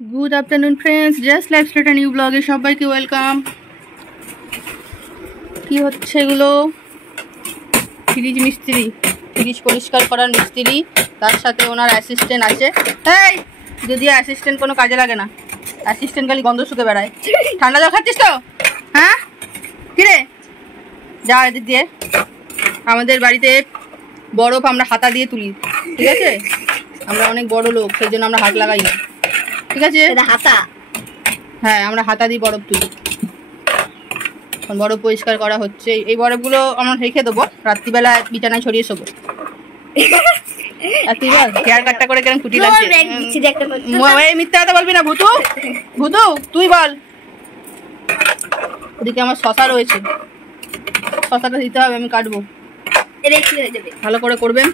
Good afternoon friends, just life start new ব্লগে সবাইকে welcome. কি হচ্ছে এগুলো? ফ্রিজ মিস্ত্রি, ফ্রিজ পরিষ্কার করার মিস্ত্রি, তার সাথে ওনার অ্যাসিস্ট্যান্ট আছে। এই যদি অ্যাসিস্ট্যান্ট কোনো কাজে লাগে না, অ্যাসিস্ট্যান্ট খালি গন্ধ শুকে বেড়ায়। ঠান্ডা জল খাচ্ছিস তো? হ্যাঁ কিরে, যা এদিক দিয়ে। আমাদের বাড়িতে বরফ আমরা হাতা দিয়ে তুলি, ঠিক আছে? আমরা অনেক বড় লোক, সেই জন্য আমরা হাত লাগাই না, ঠিক আছে? হাতা, হ্যাঁ আমরা হাতা দিয়ে বরফ তুলি। এখন বরফ পরিষ্কার করা হচ্ছে। এই বরফগুলো আমরা রেখে দেবো, রাত্রিবেলা বিছানায় ছড়িয়ে শোবো। হেয়ার কাটটা করে কেন কুটি লাগছে? মিথ্যা কথা বলবি না ভুতু, ভুতু তুই বল। ওদিকে আমার শশা রয়েছে, শশাটা দিতে হবে, আমি কাটবো। ভালো করে করবেন,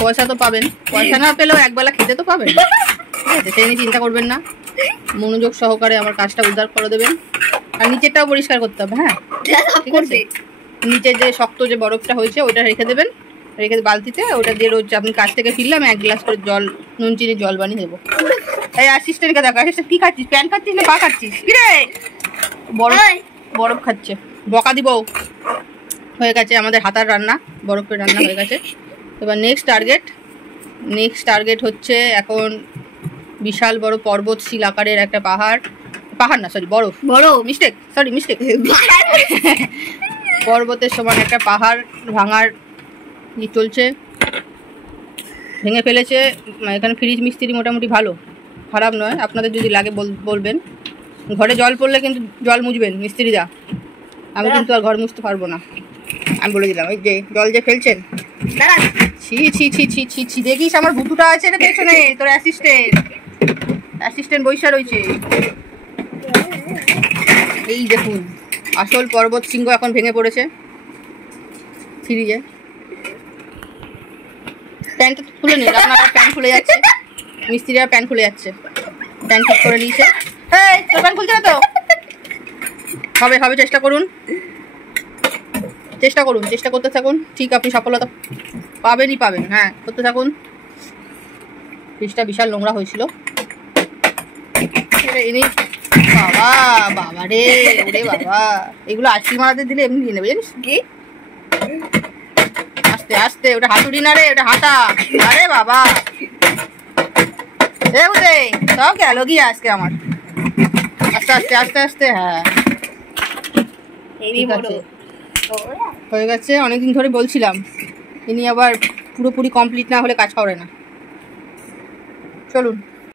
পয়সা তো পাবেন, পয়সা না পেলেও একবেলা খেতে তো পাবেন, ঠিক আছে? সেই নিয়ে চিন্তা করবেন না, মনোযোগ সহকারে আমার কাজটা উদ্ধার করে দেবেন। আর নিচেরটাও পরিষ্কার করতে হবে, হ্যাঁ ঠিক আছে? নিচে যে শক্ত যে বরফটা হয়েছে ওটা রেখে দেবেন, রেখে বালতিতে। ওটা দিয়ে রোজ আপনি কাজ থেকে ফিরলে আমি 1 গ্লাস করে জল, নুন চিনি জল বানিয়ে দেবো। এই অ্যাসিস্ট্যান্টকে দেখো, অ্যাসিস্ট্যান্ট কি খাচ্ছিস? প্যান খাচ্ছিস না পা খাচ্ছিস? কি রে, বরফ খাচ্ছে, বকা দিব। হয়ে গেছে আমাদের হাতার রান্না, বরফের রান্না হয়ে গেছে। এবার নেক্সট টার্গেট হচ্ছে এখন বিশাল বড় পর্বতশীল আকারের একটা পাহাড় না সরি বরফ, মিস্টেক পর্বতের সমান একটা পাহাড় ভাঙার চলছে, ভেঙে ফেলেছে। এখানে ফ্রিজ মিস্ত্রি মোটামুটি ভালো, খারাপ নয়। আপনাদের যদি লাগে বলবেন। ঘরে জল পড়লে কিন্তু জল মুছবেন মিস্ত্রিরা, আমি কিন্তু আর ঘর মুছতে পারবো না, আমি বলে দিলাম। এই যে জল যে ফেলছেন, ছি ছি ছি ছি ছি ছি, দেখিস আমার ভুতুটা আছে না পেছনে, তোর অ্যাসিস্ট্যান্ট বৈশা রয়েছে। এই দেখুন আসল পর্বত সিংহ এখন ভেঙে পড়েছে ফ্রিজে। প্যান্টটা খুলে নিন, আপনার প্যান্ট খুলে যাচ্ছে, মিস্ত্রিরা প্যান্ট খুলে যাচ্ছে, প্যান্ট ঠিক করে নিয়েছে। এই তোর প্যান্ট খুলছে না তো? হবে, চেষ্টা করুন, চেষ্টা করতে থাকুন, ঠিক আপনি সফলতা পাবেন, হ্যাঁ করতে থাকুন। ফ্রিজটা বিশাল নোংরা হয়েছিল। বাবা রে, ওরে বাবা, এগুলো আইসক্রিম মারাতে দিলে এমনি দিয়ে নেবে, জানিস কি? আস্তে আস্তে, ওটা হাতুড়ি না রে, ওটা হাতা। আরে বাবা সব গেল গিয়ে আজকে আমার। আস্তে, হ্যাঁ ঠিক আছে, হয়ে গেছে। অনেকদিন ধরে বলছিলাম, ইনি আবার পুরোপুরি কমপ্লিট না হলে কাজ করে না। চলুন।